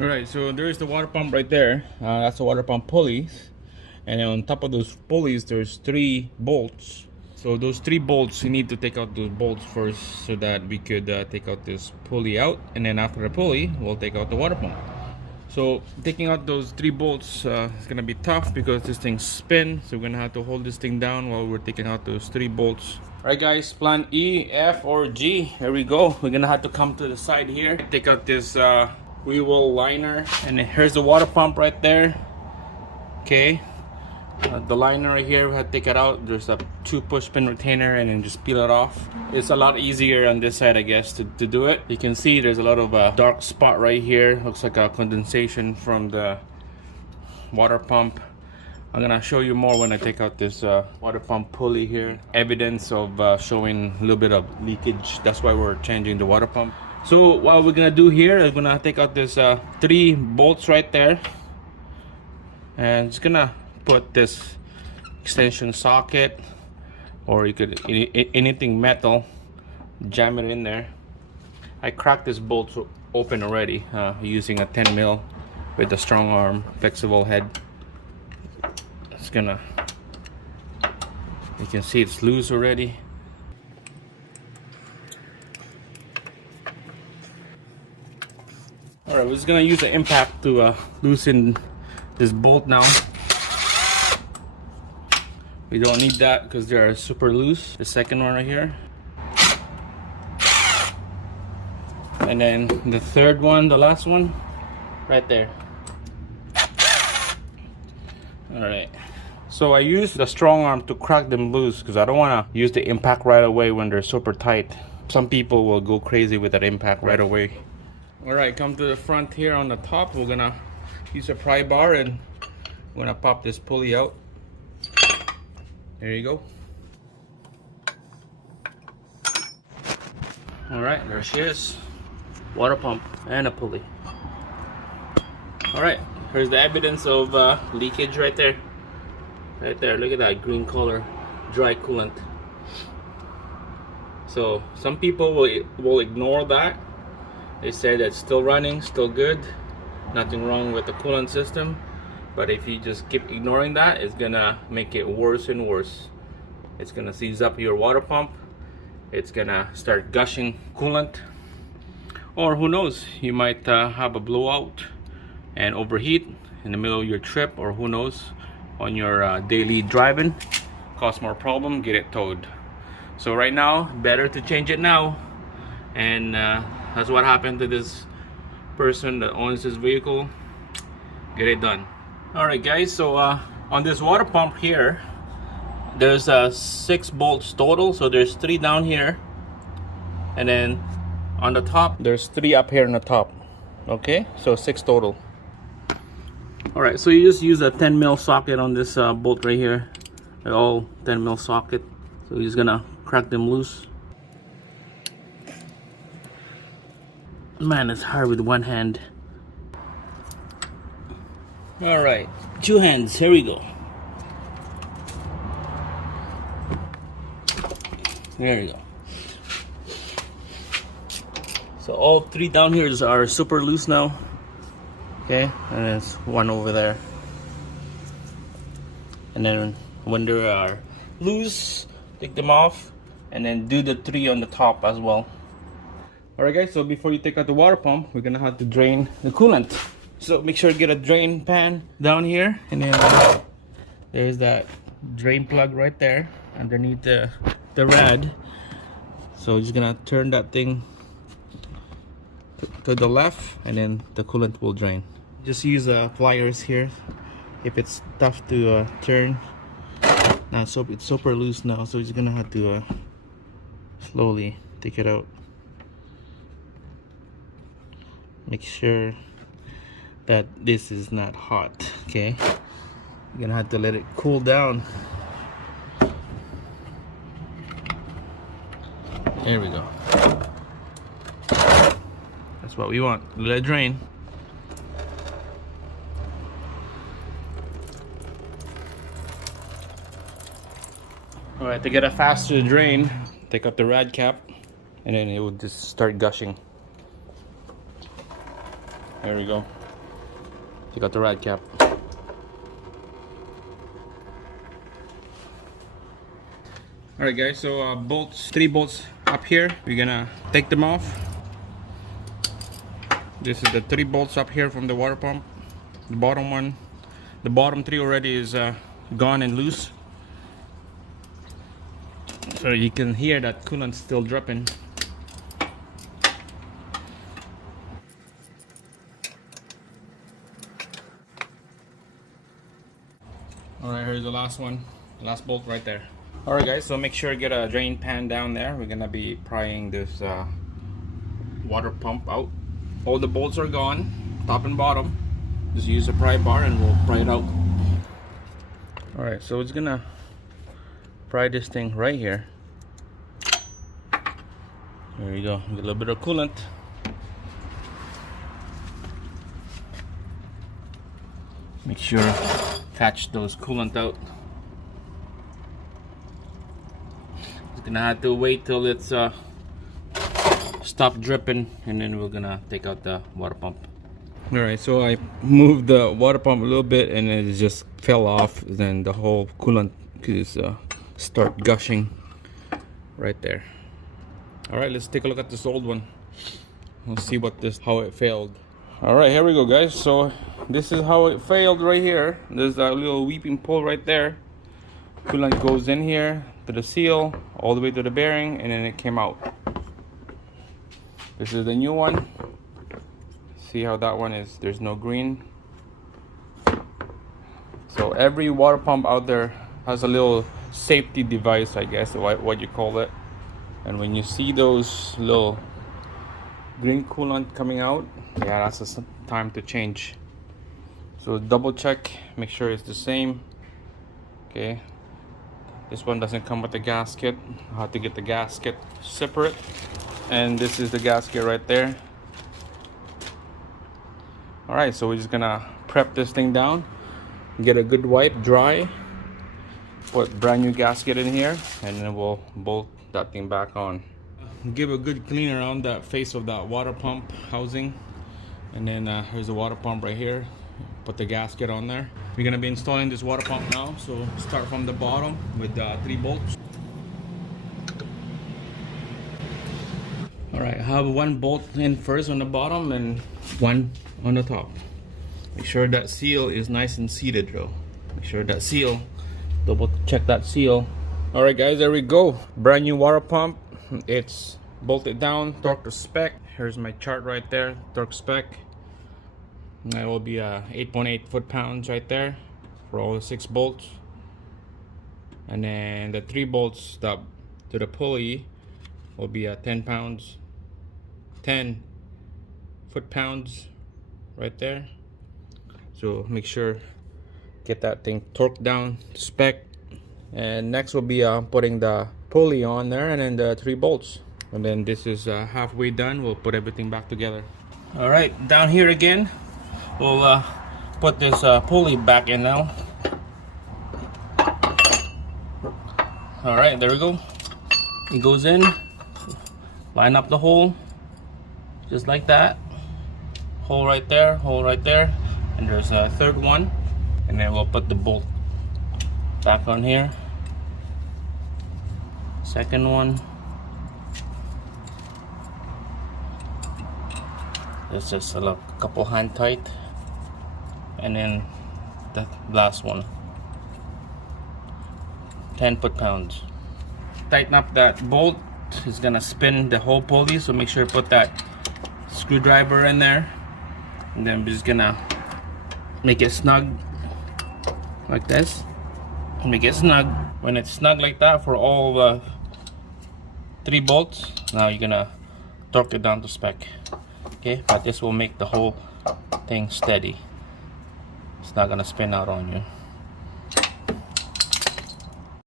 All right, so there's the water pump right there. That's the water pump pulleys, and then on top of those pulleys there's 3 bolts. So those 3 bolts, you need to take out those bolts first so that we could take out this pulley out, and then after the pulley we'll take out the water pump. So taking out those 3 bolts is gonna be tough because this thing spins, so we're gonna have to hold this thing down while we're taking out those 3 bolts. Alright guys, plan E, F, or G. Here we go. We're gonna have to come to the side here, take out this wheel liner, and then here's the water pump right there. Okay, the liner right here, we have to take it out. There's a 2 push pin retainer, and then just peel it off. It's a lot easier on this side, I guess, to do it. You can see there's a lot of dark spot right here. Looks like a condensation from the water pump. I'm gonna show you more when I take out this water pump pulley here. Evidence of showing a little bit of leakage. That's why we're changing the water pump. So what we're gonna do here is gonna take out this 3 bolts right there, and it's gonna put this extension socket, or you could anything metal, jam it in there. I cracked this bolt open already using a 10 mil with a strong arm flexible head. It's gonna, you can see it's loose already. Alright, we're just gonna use the impact to loosen this bolt now. We don't need that because they are super loose. The second one right here. And then the third one, the last one, right there. Alright. So I use the strong arm to crack them loose because I don't want to use the impact right away when they're super tight. Some people will go crazy with that impact right away. Alright, come to the front here on the top. We're gonna use a pry bar and we're gonna pop this pulley out. There you go. Alright, there she is. Water pump and a pulley. Alright, here's the evidence of leakage right there. Right there, look at that green color, dry coolant. So some people will ignore that. They say that it's still running, still good, nothing wrong with the coolant system. But if you just keep ignoring that, it's gonna make it worse and worse. It's gonna seize up your water pump. It's gonna start gushing coolant. Or who knows, you might have a blowout and overheat in the middle of your trip, or who knows, on your daily driving, cause more problem, get it towed. So right now, better to change it now. And that's what happened to this person that owns this vehicle. Get it done. Alright guys, so on this water pump here, there's 6 bolts total. So there's 3 down here, and then on the top there's 3 up here on the top. Okay, so 6 total. Alright, so you just use a 10 mil socket on this bolt right here. They're all 10 mil socket. So you're just gonna crack them loose. Man, it's hard with one hand. Alright, 2 hands, here we go. There you go. So all 3 down here are super loose now. Okay, and there's 1 over there. And then when they are loose, take them off, and then do the 3 on the top as well. Alright guys, so before you take out the water pump, we're gonna have to drain the coolant. So make sure to get a drain pan down here, and then there's that drain plug right there underneath the rad. So just gonna turn that thing to the left, and then the coolant will drain. Just use pliers here if it's tough to turn. Now so it's super loose now, so you're gonna have to slowly take it out. Make sure that this is not hot. Okay, you're gonna have to let it cool down. There we go. That's what we want. Let it drain. Alright, to get a faster drain, take out the rad cap, and then it will just start gushing. There we go. Take out the rad cap. Alright guys, so bolts, 3 bolts up here. We're gonna take them off. This is the 3 bolts up here from the water pump. The bottom one, the bottom 3 already is gone and loose. So you can hear that coolant still dripping. Alright, here's the last one, last bolt right there. Alright guys, so make sure to get a drain pan down there. We're gonna be prying this water pump out. All the bolts are gone, top and bottom. Just use a pry bar and we'll pry it out. Alright, so it's gonna pry this thing right here. There you go, get a little bit of coolant. Make sure catch those coolant out. It's gonna have to wait till it's stop dripping, and then we're gonna take out the water pump. Alright, so I moved the water pump a little bit and it just fell off. Then the whole coolant is start gushing right there. Alright, let's take a look at this old one. Let's see how it failed. Alright, here we go guys. So this is how it failed right here. There's a little weeping pole right there. Coolant goes in here to the seal, all the way to the bearing, and then it came out. This is the new one. See how that one is, there's no green. So every water pump out there has a little safety device, I guess, what you call it. And when you see those little green coolant coming out, yeah, that's the time to change. So double check, make sure it's the same. Okay, this one doesn't come with the gasket. I have to get the gasket separate, and this is the gasket right there. Alright, so we're just gonna prep this thing down, get a good wipe, dry, put brand new gasket in here, and then we'll bolt that thing back on. Give a good clean around that face of that water pump housing, and then here's the water pump right here. Put the gasket on there. We're gonna be installing this water pump now, so start from the bottom with 3 bolts. Alright, I have 1 bolt in first on the bottom and 1 on the top. Make sure that seal is nice and seated though. Make sure that seal, double check that seal. Alright guys, there we go. Brand new water pump. It's bolted down, torque to spec. Here's my chart right there, torque spec. That will be 8.8 foot-pounds right there for all the 6 bolts. And then the 3 bolts that to the pulley will be 10 pounds, 10 foot-pounds right there. So make sure get that thing torqued down spec. And next we'll be putting the pulley on there, and then the 3 bolts. And then this is halfway done. We'll put everything back together. All right, down here again, we'll put this pulley back in now. All right, there we go. It goes in. Line up the hole, just like that. Hole right there, and there's a 3rd one. And then we'll put the bolt back on here. 2nd one. It's just a couple hand tight, and then the last one, 10 foot-pounds. Tighten up that bolt. It's gonna spin the whole pulley, so make sure to put that screwdriver in there, and then we're just gonna make it snug like this. Make it snug. When it's snug like that for all the 3 bolts, now you're gonna torque it down to spec. Okay, but this will make the whole thing steady. It's not gonna spin out on you.